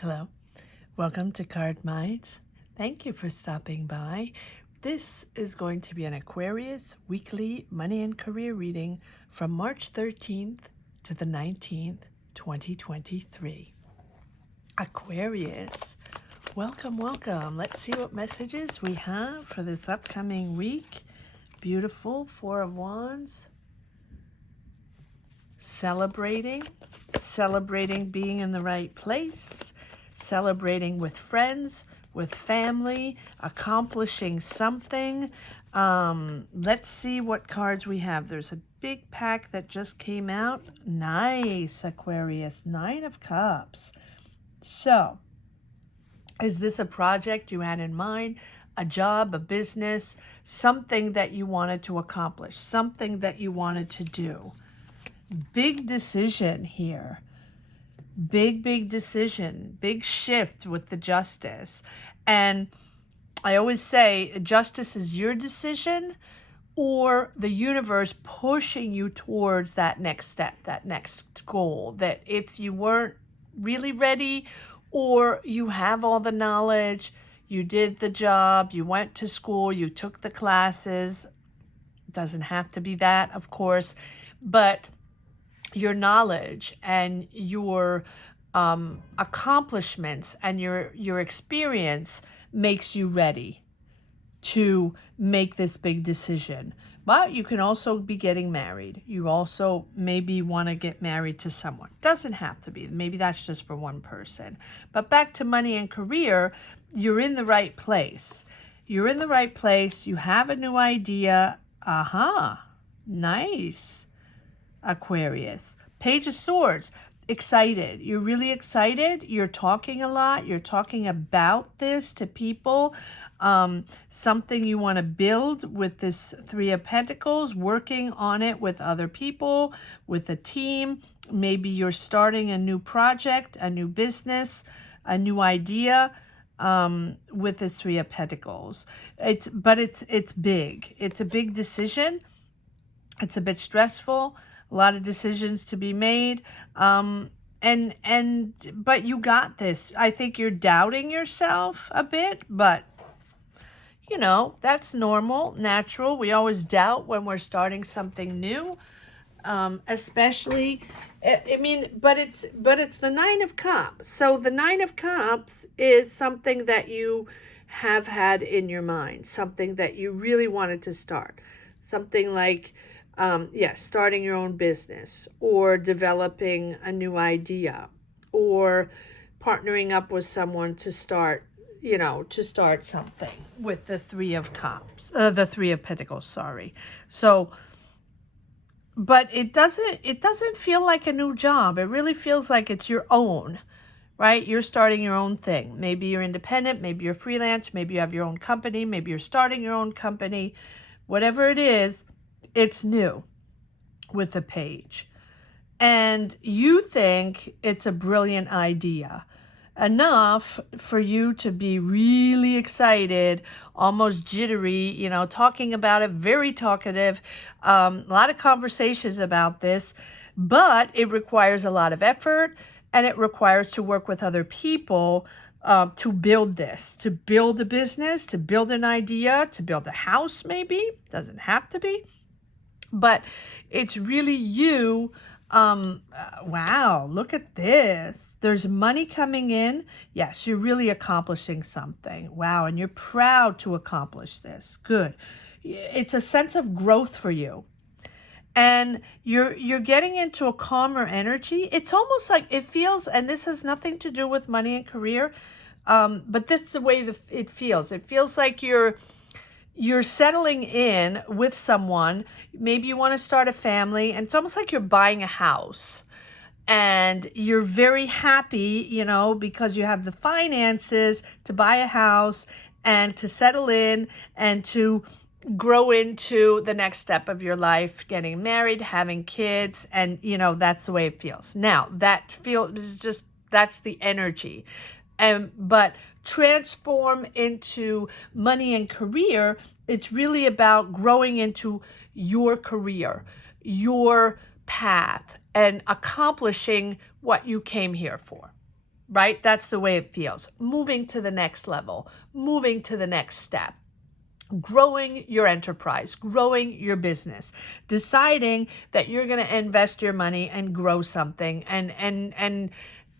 Hello, welcome to Card Minds. Thank you for stopping by. This is going to be an Aquarius weekly money and career reading from March 13th to the 19th, 2023. Aquarius, welcome, welcome. Let's see what messages we have for this upcoming week. Beautiful, Four of Wands. Celebrating being in the right place, celebrating with friends, with family, accomplishing something. Let's see what cards we have. There's a big pack that just came out. Nice, Aquarius. Nine of Cups. So, is this a project you had in mind? A job, a business, something that you wanted to accomplish, something that you wanted to do? Big decision here. Big decision. Big shift with the Justice. And I always say justice is your decision or the universe pushing you towards that next step, that next goal. That if you weren't really ready or you have all the knowledge, you did the job, you went to school, you took the classes. It doesn't have to be that, of course, but your knowledge and your accomplishments and your experience makes you ready to make this big decision. But you can also be getting married. You also maybe want to get married to someone. Doesn't have to be. Maybe that's just for one person. But back to money and career, you're in the right place. You're in the right place. You have a new idea. Nice. Aquarius. Page of Swords. Excited. You're really excited. You're talking a lot. You're talking about this to people. Something you want to build with this Three of Pentacles, working on it with other people, with a team. Maybe you're starting a new project, a new business, a new idea with this Three of Pentacles. It's big. It's a big decision. It's a bit stressful. A lot of decisions to be made. But you got this. I think you're doubting yourself a bit, but you know, that's normal, natural. We always doubt when we're starting something new. Especially, but it's the Nine of Cups. So the Nine of Cups is something that you have had in your mind, something that you really wanted to start. Something like, starting your own business or developing a new idea or partnering up with someone to start something with the Three of Cups, the Three of Pentacles, sorry. So, but it doesn't feel like a new job. It really feels like it's your own, right? You're starting your own thing. Maybe you're independent, maybe you're freelance, maybe you have your own company, maybe you're starting your own company. Whatever it is, it's new with the Page. And you think it's a brilliant idea. Enough for you to be really excited, almost jittery, talking about it, very talkative, a lot of conversations about this, but it requires a lot of effort and it requires to work with other people to build this, to build a business, to build an idea, to build a house maybe, doesn't have to be, but it's really you. Wow, look at this. There's money coming in. Yes, you're really accomplishing something. Wow, and you're proud to accomplish this. Good. It's a sense of growth for you. And you're getting into a calmer energy. It's almost like it feels, and this has nothing to do with money and career, but this is the way it feels. It feels like you're settling in with someone. Maybe you want to start a family, and it's almost like you're buying a house. And you're very happy, because you have the finances to buy a house and to settle in and to grow into the next step of your life, getting married, having kids, and, that's the way it feels. Now, that's the energy. But transform into money and career, it's really about growing into your career, your path, and accomplishing what you came here for. right? That's the way it feels. Moving to the next level, moving to the next step, growing your enterprise, growing your business, deciding that you're going to invest your money and grow something. And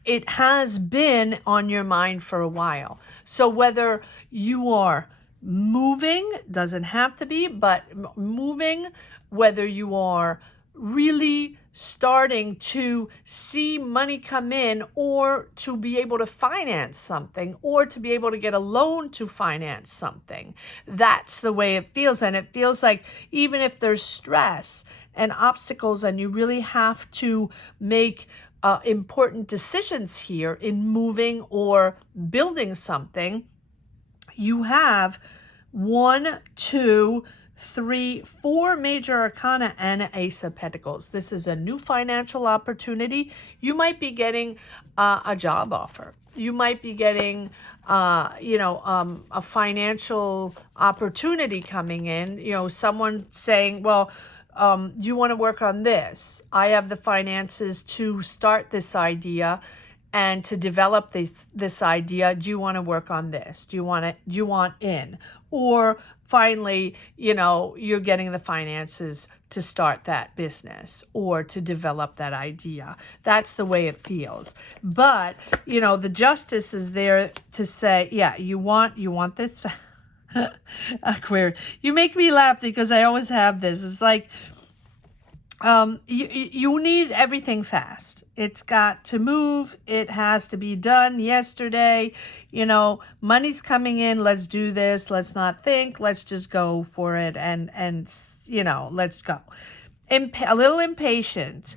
it has been on your mind for a while. So whether you are moving, doesn't have to be, but moving, whether you are really starting to see money come in, or to be able to finance something, or to be able to get a loan to finance something, that's the way it feels. And it feels like even if there's stress and obstacles and you really have to make important decisions here in moving or building something, you have 1, 2, 3, 4 major arcana and an ace of pentacles. This is a new financial opportunity. You might be getting a job offer. You might be getting, a financial opportunity coming in. Someone saying, well, do you want to work on this? I have the finances to start this idea and to develop this idea. Do you want to work on this? Do you want in? Or finally, you're getting the finances to start that business or to develop that idea. That's the way it feels. But, the justice is there to say, yeah, you want this. Aquarius. You make me laugh because I always have this. It's like, you need everything fast. It's got to move. It has to be done yesterday. Money's coming in. Let's do this. Let's not think. Let's just go for it. And let's go. A little impatient,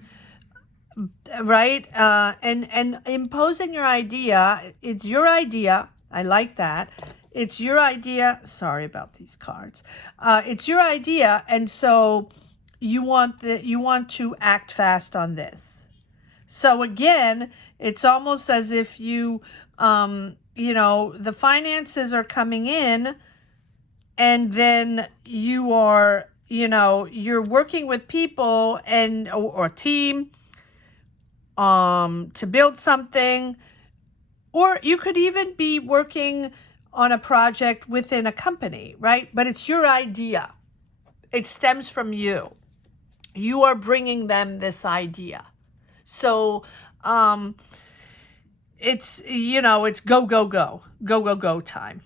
right? And imposing your idea. It's your idea. I like that. It's your idea. Sorry about these cards. It's your idea. And so you want to act fast on this. So again, it's almost as if the finances are coming in, and then you are, you're working with people or a team to build something, or you could even be working on a project within a company, right? But it's your idea. It stems from you. You are bringing them this idea. So it's, it's go time.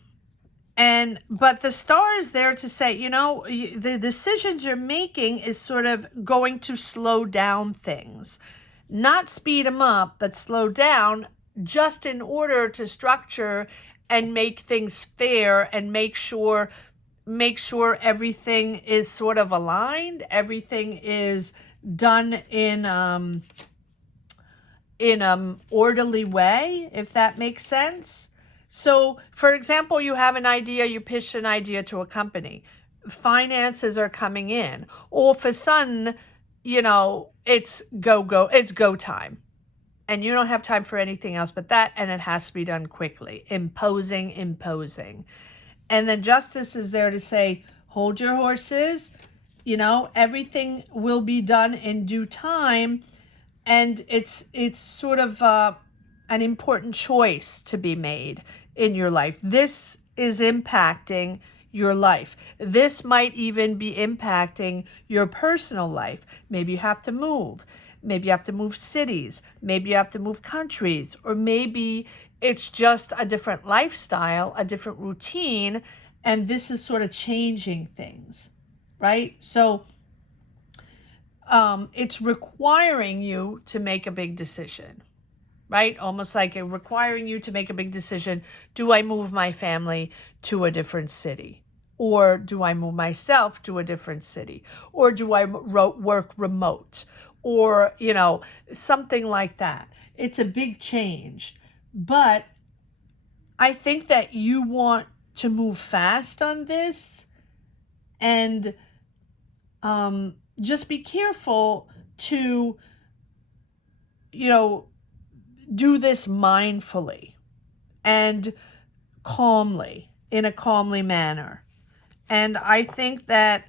But the star is there to say, the decisions you're making is sort of going to slow down things, not speed them up, but slow down, just in order to structure and make things fair and make sure everything is sort of aligned, everything is done in orderly way, if that makes sense. So, for example, you have an idea, you pitch an idea to a company, finances are coming in. All of a sudden, it's go time. And you don't have time for anything else but that, and it has to be done quickly. Imposing. And then justice is there to say, hold your horses, everything will be done in due time. And it's sort of an important choice to be made in your life. This is impacting your life. This might even be impacting your personal life. Maybe you have to move. Maybe you have to move cities. Maybe you have to move countries. Or maybe it's just a different lifestyle, a different routine, and this is sort of changing things, right? So it's requiring you to make a big decision, right? Almost like requiring you to make a big decision. Do I move my family to a different city? Or do I move myself to a different city? Or do I work remote? Or, something like that. It's a big change. But I think that you want to move fast on this, and just be careful to, do this mindfully and calmly, in a calmly manner. And I think that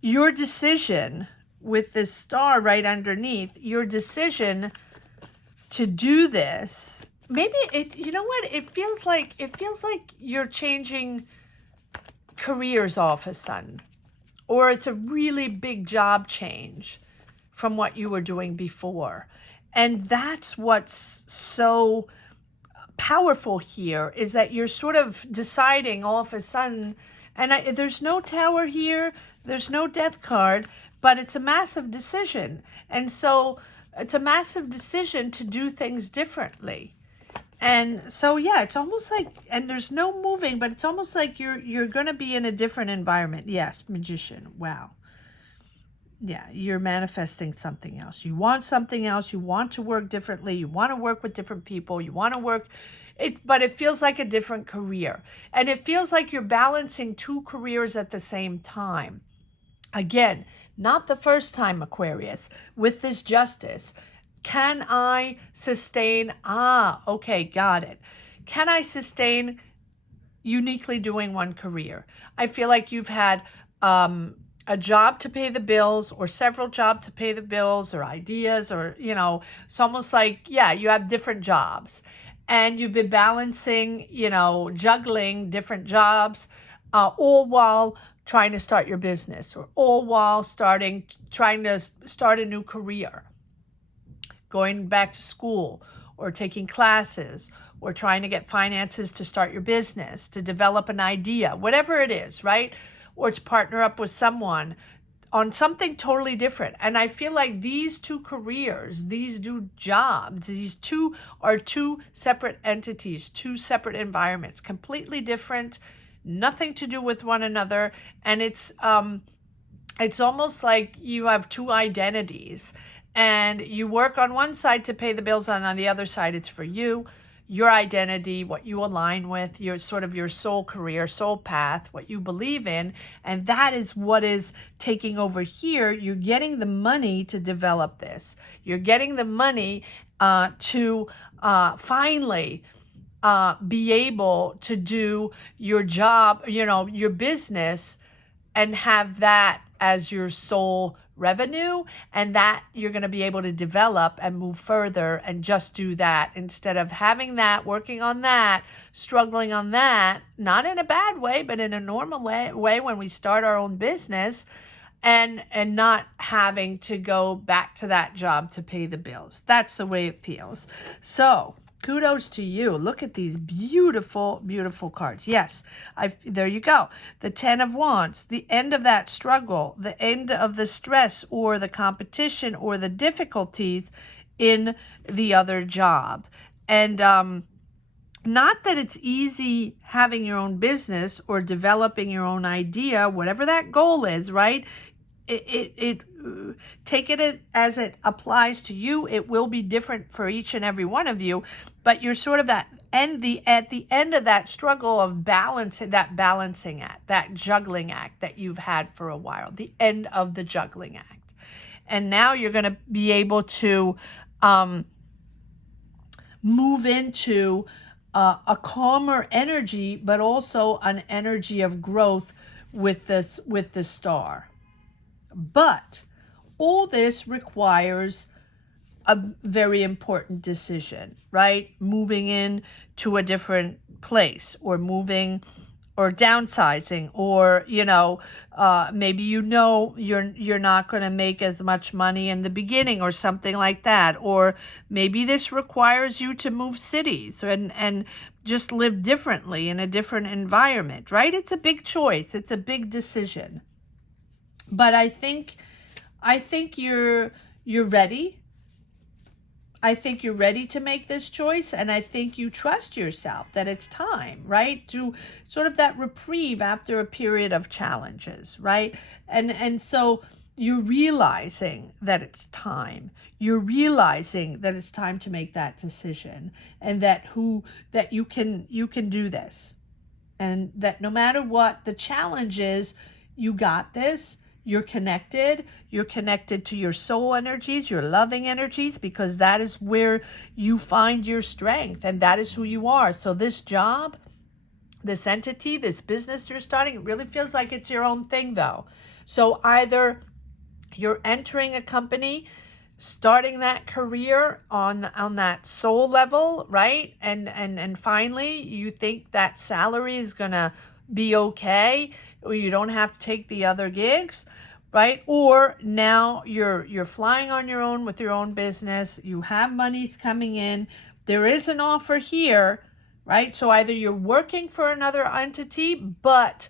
your decision with this star right underneath, your decision to do this. Maybe it, you know what? It feels like you're changing careers all of a sudden, or it's a really big job change from what you were doing before. And that's what's so powerful here, is that you're sort of deciding all of a sudden, and there's no tower here, there's no death card, but it's a massive decision. And so it's a massive decision to do things differently. And so, yeah, it's almost like, and there's no moving, but it's almost like you're going to be in a different environment. Yes, Magician. Wow. Yeah, you're manifesting something else. You want something else. You want to work differently. You want to work with different people. You want to work it, but it feels like a different career. And it feels like you're balancing two careers at the same time. Again, not the first time, Aquarius, with this justice. Can I sustain? Okay, got it. Can I sustain uniquely doing one career? I feel like you've had a job to pay the bills, or several jobs to pay the bills, or ideas, or, you know, it's almost like, yeah, you have different jobs. And you've been balancing, you know, juggling different jobs, all while trying to start your business, or all while trying to start a new career, going back to school, or taking classes, or trying to get finances to start your business, to develop an idea, whatever it is, right? Or to partner up with someone on something totally different. And I feel like these two careers, these two jobs, these two are two separate entities, two separate environments, completely different, nothing to do with one another. And it's almost like you have two identities, and you work on one side to pay the bills, and on the other side it's for you, your identity, what you align with, your sort of your soul career, soul path, what you believe in. And that is what is taking over here. You're getting the money to develop this. You're getting the money to finally be able to do your job, you know, your business, and have that as your sole revenue, and that you're going to be able to develop and move further and just do that, instead of having that, working on that, struggling on that, not in a bad way, but in a normal way when we start our own business, and not having to go back to that job to pay the bills. That's the way it feels. So kudos to you. Look at these beautiful, beautiful cards. Yes, there you go. The 10 of Wands, the end of that struggle, the end of the stress or the competition or the difficulties in the other job. And not that it's easy having your own business or developing your own idea, whatever that goal is, right? Take it as it applies to you. It will be different for each and every one of you, but you're sort of at the end of that struggle of balancing act, that juggling act that you've had for a while, the end of the juggling act. And now you're going to be able to move into a calmer energy, but also an energy of growth with the star. But all this requires a very important decision, right? Moving in to a different place, or moving, or downsizing, or, you know, maybe you're not going to make as much money in the beginning, or something like that. Or maybe this requires you to move cities and just live differently in a different environment, right? It's a big choice. It's a big decision. But I think you're ready. I think you're ready to make this choice, and I think you trust yourself that it's time, right? To sort of that reprieve after a period of challenges, right? And so you're realizing that it's time. You're realizing that it's time to make that decision, and that you can do this. And that no matter what the challenge is, you got this. You're connected to your soul energies, your loving energies, because that is where you find your strength, and that is who you are. So this job, this entity, this business you're starting, it really feels like it's your own thing though. So either you're entering a company starting that career on that soul level, right? And finally you think that salary is gonna be okay, or you don't have to take the other gigs, right? Or now you're flying on your own with your own business, you have monies coming in, there is an offer here, right? So either you're working for another entity, but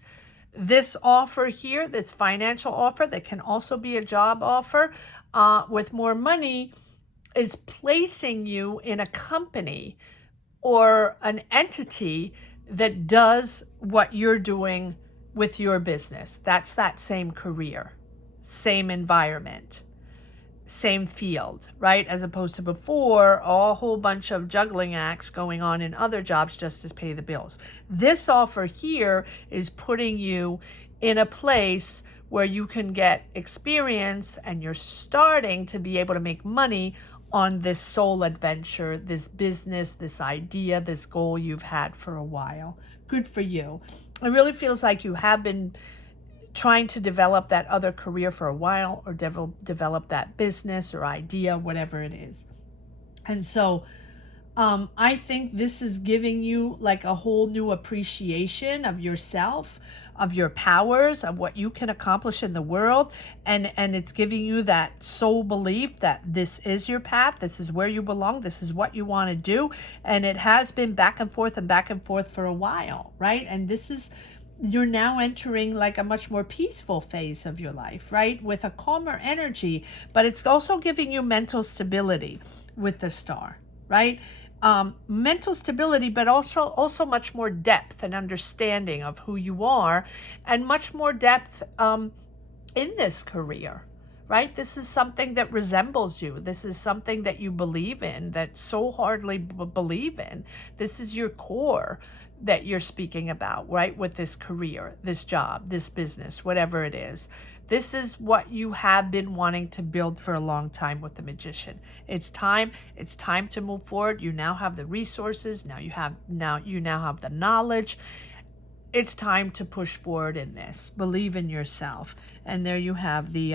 this offer here, this financial offer that can also be a job offer with more money, is placing you in a company or an entity that does what you're doing with your business. That's that same career, same environment, same field, right? As opposed to before, a whole bunch of juggling acts going on in other jobs just to pay the bills. This offer here is putting you in a place where you can get experience and you're starting to be able to make money on this soul adventure, this business, this idea, this goal you've had for a while. Good for you. It really feels like you have been trying to develop that other career for a while, or develop that business or idea, whatever it is. And so I think this is giving you like a whole new appreciation of yourself, of your powers, of what you can accomplish in the world. And it's giving you that soul belief that this is your path, this is where you belong, this is what you want to do. And it has been back and forth for a while, right? And this is, you're now entering like a much more peaceful phase of your life, right? With a calmer energy, but it's also giving you mental stability with the star, right? Mental stability, but also much more depth and understanding of who you are, and much more depth in this career, right? This is something that resembles you. This is something that you believe in, that so hardly believe in. This is your core that you're speaking about, right? With this career, this job, this business, whatever it is. This is what you have been wanting to build for a long time with the Magician. It's time to move forward. You now have the resources. Now you now have the knowledge. It's time to push forward in this. Believe in yourself. And there you have the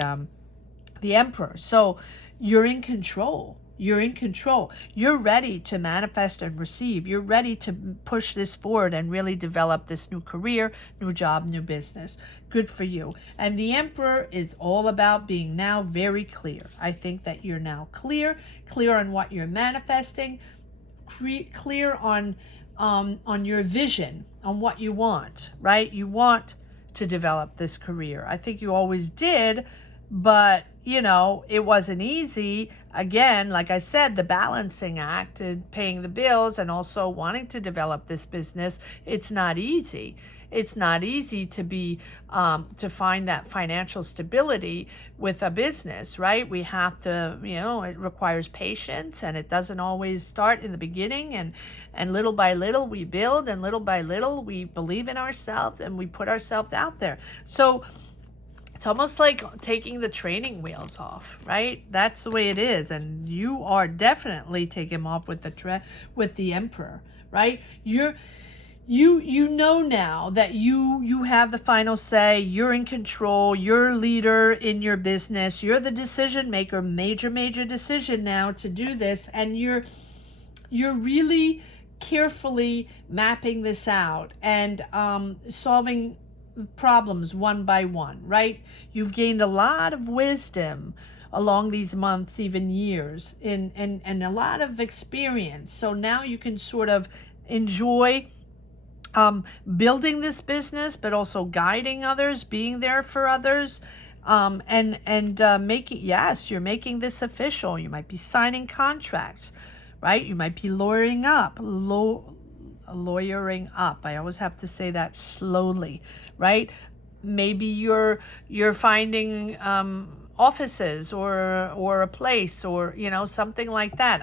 Emperor. So you're in control. You're in control. You're ready to manifest and receive. You're ready to push this forward and really develop this new career, new job, new business. Good for you. And the Emperor is all about being now very clear. I think that you're now clear on what you're manifesting, clear on your vision, on what you want, right? You want to develop this career. I think you always did, but you know, it wasn't easy. Again, like I said, the balancing act, paying the bills and also wanting to develop this business, it's not easy. It's not easy to be, to find that financial stability with a business, right? We have to, you know, it requires patience, and it doesn't always start in the beginning, and little by little we build, and little by little we believe in ourselves and we put ourselves out there. So it's almost like taking the training wheels off, right? That's the way it is. And you are definitely taking them off with the Emperor, right? You know now that you have the final say. You're in control. You're leader in your business. You're the decision maker, major decision now to do this. And you're really carefully mapping this out and solving problems one by one, right? You've gained a lot of wisdom along these months, even years, and a lot of experience. So now you can sort of enjoy building this business, but also guiding others, being there for others, and making, yes, you're making this official. You might be signing contracts, right? You might be lawyering up. I always have to say that slowly, right? Maybe you're finding offices or a place, or you know, something like that.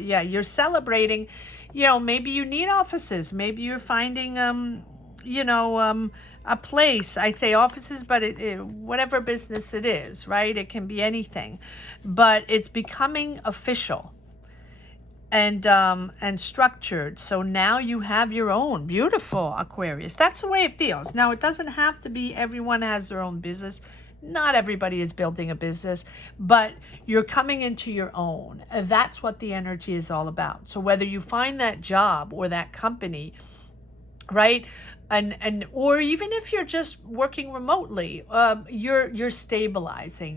Yeah, you're celebrating. You know, maybe you need offices. Maybe you're finding a place. I say offices, but whatever business it is, right? It can be anything, but it's becoming official and structured. So now you have your own. Beautiful, Aquarius. That's the way it feels. Now, it doesn't have to be everyone has their own business. Not everybody is building a business, but you're coming into your own. That's what the energy is all about. So whether you find that job or that company, right, and or even if you're just working remotely, you're stabilizing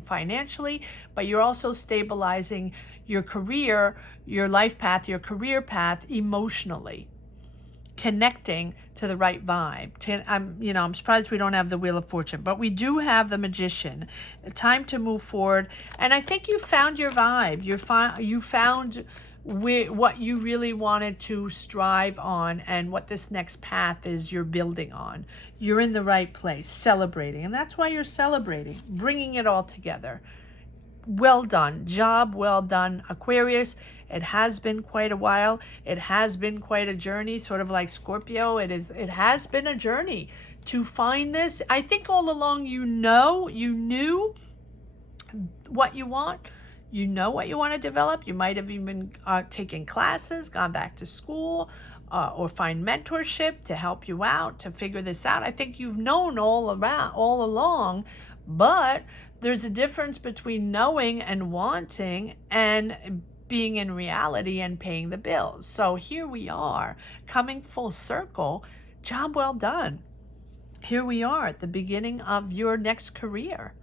financially, but you're also stabilizing your career, your life path, your career path emotionally, connecting to the right vibe. I'm surprised we don't have the Wheel of Fortune, but we do have the Magician. Time to move forward, and I think you found your vibe. You found what you really wanted to strive on, and what this next path is you're building on. You're in the right place, celebrating, and that's why you're celebrating, bringing it all together. Well done, job well done, Aquarius. It has been quite a while. It has been quite a journey, sort of like Scorpio. It has been a journey to find this. I think all along you knew what you want. You know what you want to develop. You might have even taken classes, gone back to school, or find mentorship to help you out, to figure this out. I think you've known all along, but there's a difference between knowing and wanting and being in reality and paying the bills. So here we are, coming full circle. Job well done. Here we are at the beginning of your next career,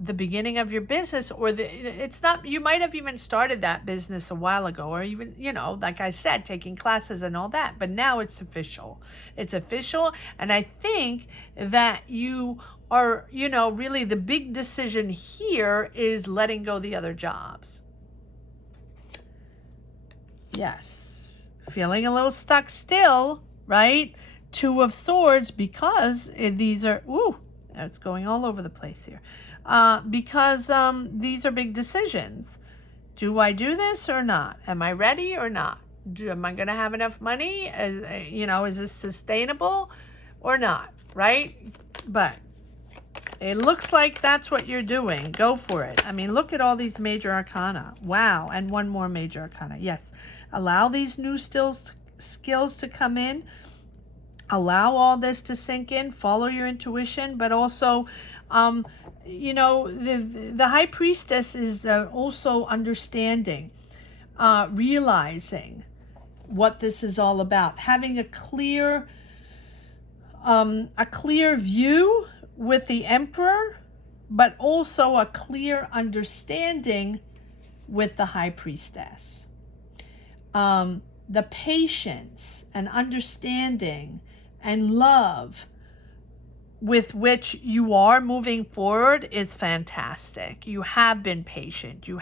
the beginning of your business, or it's not, you might have even started that business a while ago, or even, like I said, taking classes and all that, but now it's official. It's official. And I think that you are, really the big decision here is letting go the other jobs. Yes. Feeling a little stuck still, right? Two of Swords, because these are, it's going all over the place here. Because these are big decisions. Do I do this or not? Am I ready or not? Am I going to have enough money? Is this sustainable or not? Right? But it looks like that's what you're doing. Go for it. I mean, look at all these major arcana. Wow. And one more major arcana. Yes. Allow these new skills to come in. Allow all this to sink in. Follow your intuition, but also, the High Priestess is also understanding, realizing what this is all about, having a clear view with the Emperor, but also a clear understanding with the High Priestess. The patience and understanding and love with which you are moving forward is fantastic. You have been patient. You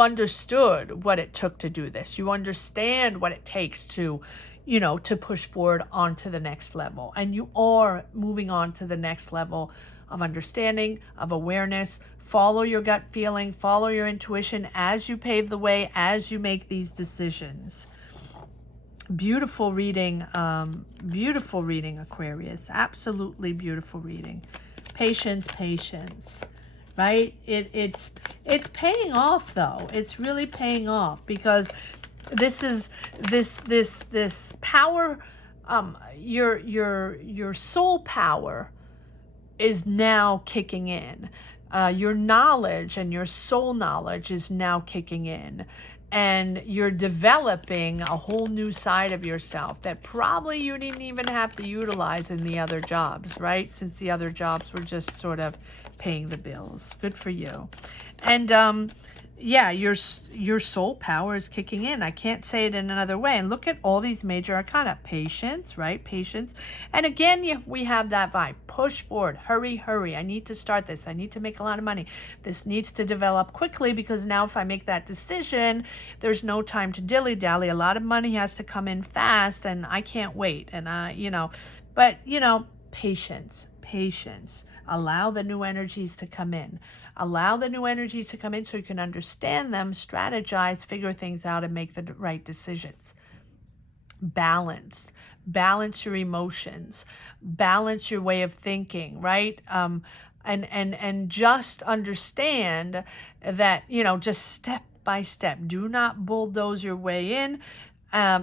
understood what it took to do this. You understand what it takes to, to push forward onto the next level. And you are moving on to the next level of understanding, of awareness. Follow your gut feeling, follow your intuition as you pave the way, as you make these decisions. Beautiful reading, Aquarius. Absolutely beautiful reading. Patience, right? It's paying off though. It's really paying off, because this is this power, your soul power is now kicking in. Your knowledge and your soul knowledge is now kicking in. And you're developing a whole new side of yourself that probably you didn't even have to utilize in the other jobs, right? Since the other jobs were just sort of paying the bills. Good for you. And yeah, your soul power is kicking in. I can't say it in another way. And look at all these major arcana. Patience, right? Patience. And again, we have that vibe. Push forward. Hurry. I need to start this. I need to make a lot of money. This needs to develop quickly, because now if I make that decision, there's no time to dilly-dally. A lot of money has to come in fast, and I can't wait. And, patience. Allow the new energies to come in. Allow the new energies to come in so you can understand them, strategize, figure things out, and make the right decisions. Balance your emotions, balance your way of thinking, right? And just understand that, just step by step. Do not bulldoze your way in,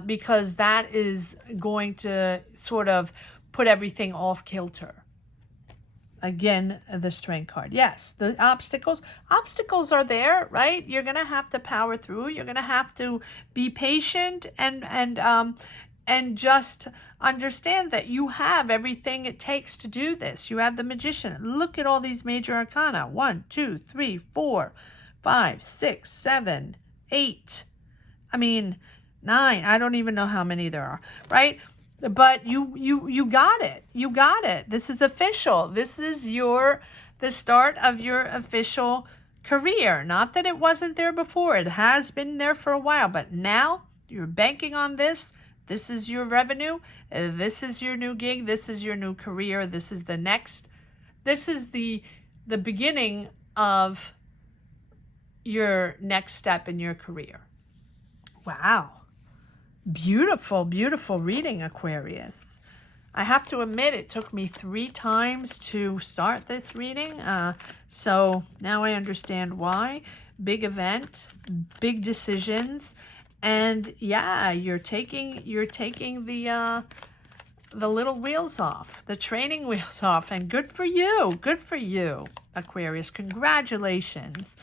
because that is going to sort of put everything off kilter. Again, the Strength card. Yes, the obstacles are there, right? You're going to have to power through. You're going to have to be patient and just understand that you have everything it takes to do this. You have the Magician. Look at all these major arcana. 1, 2, 3, 4, 5, 6, 7, 8. I mean, 9. I don't even know how many there are, right? But you got it. You got it. This is official. This is the start of your official career. Not that it wasn't there before. It has been there for a while, but now you're banking on this. This is your revenue. This is your new gig. This is your new career. This is the next. This is the beginning of your next step in your career. Wow. Beautiful, beautiful reading, Aquarius. I have to admit, it took me 3 times to start this reading. So now I understand why. Big event, big decisions. And yeah, you're taking the little wheels off, the training wheels off, and good for you, Aquarius. Congratulations.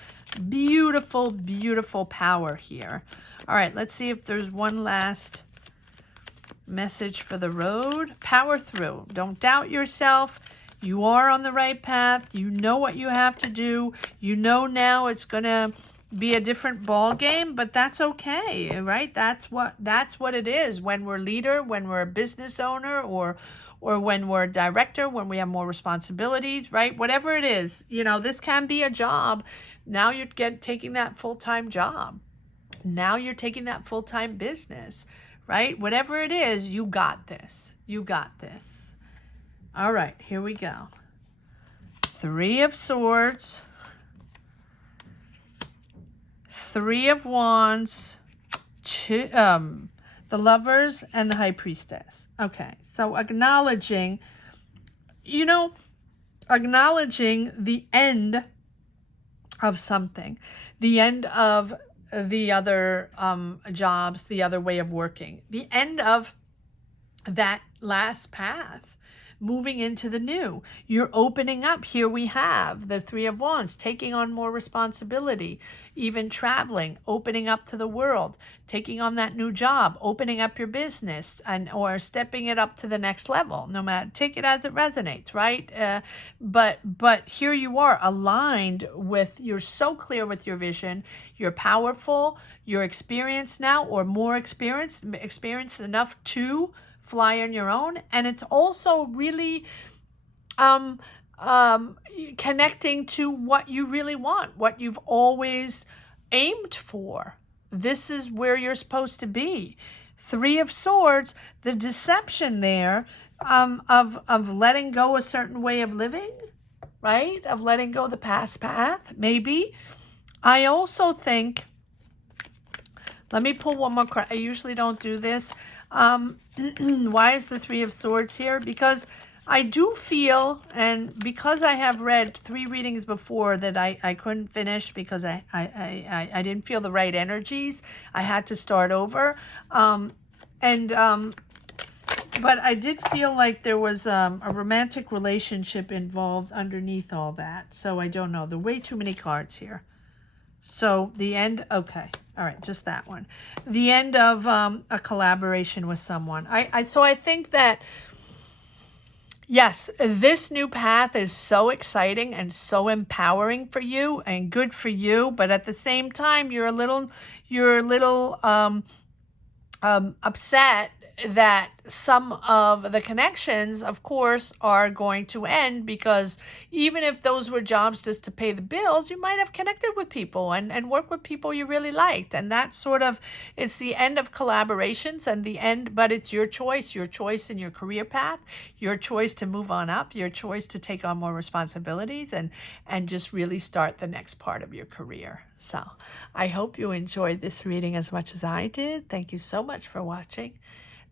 Beautiful, beautiful power here. All right, let's see if there's one last message for the road. Power through. Don't doubt yourself. You are on the right path. You know what you have to do. You know now it's going to be a different ball game, but that's okay, right? That's what it is when we're leader, when we're a business owner, or when we're a director, when we have more responsibilities, right? Whatever it is, this can be a job. Now you're taking that full-time job. Now you're taking that full-time business, right? Whatever it is, you got this. You got this. All right, here we go. 3 of Swords, 3 of Wands, the Lovers, and the High Priestess. Okay, so acknowledging the end of something, the end of the other jobs, the other way of working, the end of that last path, moving into the new. You're opening up. Here we have the 3 of Wands, taking on more responsibility, even traveling, opening up to the world, taking on that new job, opening up your business, or stepping it up to the next level. No matter, take it as it resonates, right? But here you are, aligned with. You're so clear with your vision. You're powerful. You're experienced now, or more experienced enough to fly on your own. And it's also really connecting to what you really want, what you've always aimed for. This is where you're supposed to be. 3 of Swords, the deception there of letting go a certain way of living, right? Of letting go the past path, maybe. I also think, let me pull one more card. I usually don't do this. Why is the 3 of Swords here? Because I do feel, and because I have read 3 readings before that I couldn't finish because I didn't feel the right energies. I had to start over. But I did feel like there was a romantic relationship involved underneath all that. So I don't know. There are way too many cards here. So the end, okay. All right, just that one. The end of a collaboration with someone. So I think that, yes, this new path is so exciting and so empowering for you and good for you. But at the same time, you're a little upset that some of the connections, of course, are going to end, because even if those were jobs just to pay the bills, you might have connected with people and worked with people you really liked. And that sort of, it's the end of collaborations and the end, but it's your choice in your career path, your choice to move on up, your choice to take on more responsibilities and just really start the next part of your career. So I hope you enjoyed this reading as much as I did. Thank you so much for watching.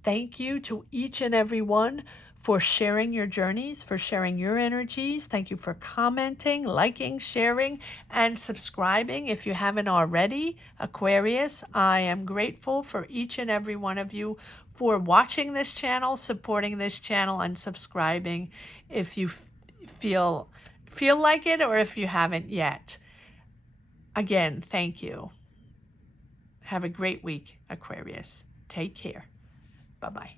Thank you to each and every one for sharing your journeys, for sharing your energies. Thank you for commenting, liking, sharing, and subscribing if you haven't already. Aquarius, I am grateful for each and every one of you for watching this channel, supporting this channel, and subscribing if you feel like it, or if you haven't yet. Again, thank you. Have a great week, Aquarius. Take care. Bye-bye.